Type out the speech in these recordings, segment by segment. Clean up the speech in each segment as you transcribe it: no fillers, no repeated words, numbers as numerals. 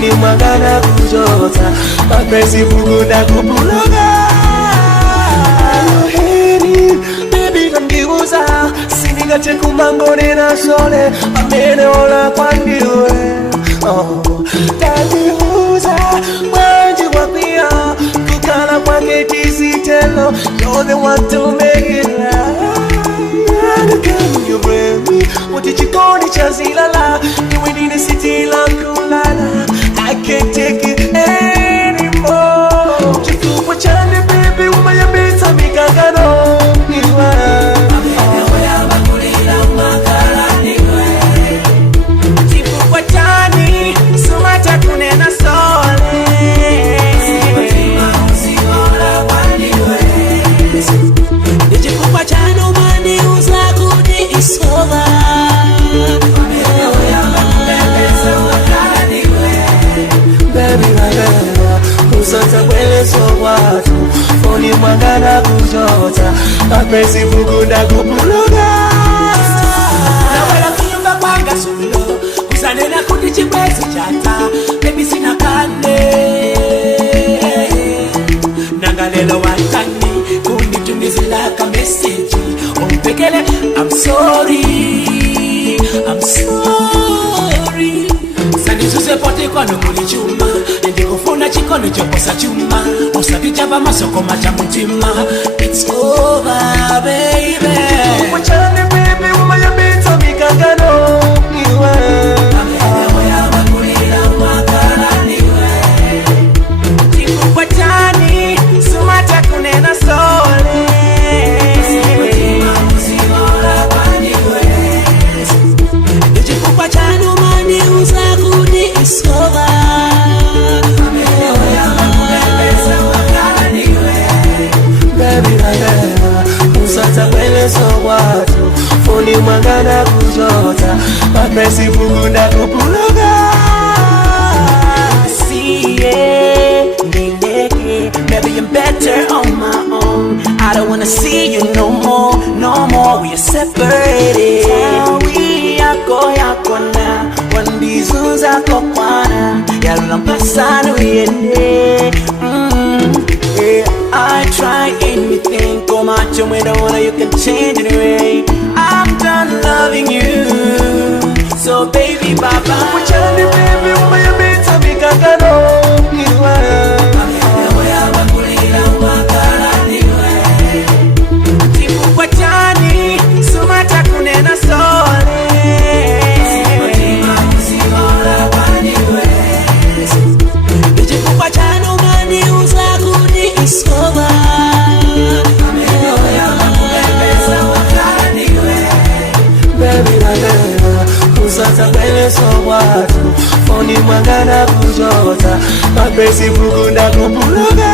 Foni mwangana kujota mapenzi Mungu na kupuloga. Heri baby kangiuza sinigache kumangone na shole amene ola kwandiwe. Kangiuza mwanji wapia kukala kwa ketisi telo. You're the one to make it right. Can you bring me? What did you call it? Chazilala, you went in the city like Kulala. I can't take it anymore. Chifu kwa chande baby, uma ya beta mikakano. Niwa amene ya bakulila makala niwe. Chifu kwa chani, sumata kunena sole. Simatima usiwala kwa niwe. Chifu kwa chano mani uzakudi isoba. Usata kwele so watu Foni mwangana kujota mapenzi Mungu na kupuloga. Na wala kuyumba kwanga sulo kusanena kudichibwezi chata baby sina kane. Nangalelo watani kunitumizila ka message umpekele I'm sorry Sanizuse pote kwa nukuli chuma kufuna chikono chokosa chuma usabijaba masoko macha mutima. It's over baby. Wachane baby uma ya beta mikakano niwe. Amene ya bakulila makala niwe. Chifu kwa chani sumata kunena sole. Simatima usiwala kwa niwe. Chifu kwa chani umani uzakudi isoba. Usata kwele so watu Foni mwangana kujota mapenzi Mungu na kupuloga. Maybe I'm better on my own. I don't wanna see you no more, we are separated. Tawi yako na wandizunza kwa kwana yalampasana uyende. I try anything, go macho mwendo wana you can change anyway. I'm done loving you, so baby baba. Wachane baby uma ya beta mikakano niwe. Amene ya bakulila makala niwe. Chifu kwa chani sumata kunena sole. Simatima usiwala kwa niwe. Chifu kwa chani umani uzakudi isoba. Amene ya bakubembeza wakala niwe. Baby nalea usata kwele so watu Foni mwangana kujota mapenzi Mungu na kupuloga.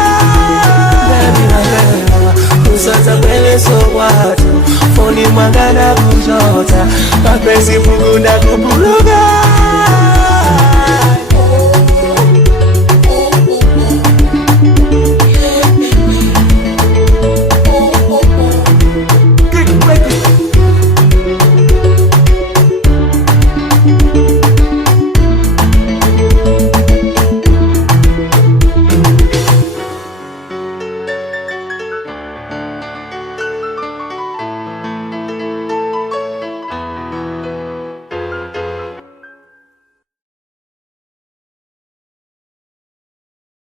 Baby nalea usata kwele so watu Foni mwangana kujota mapenzi Mungu na kupuloga.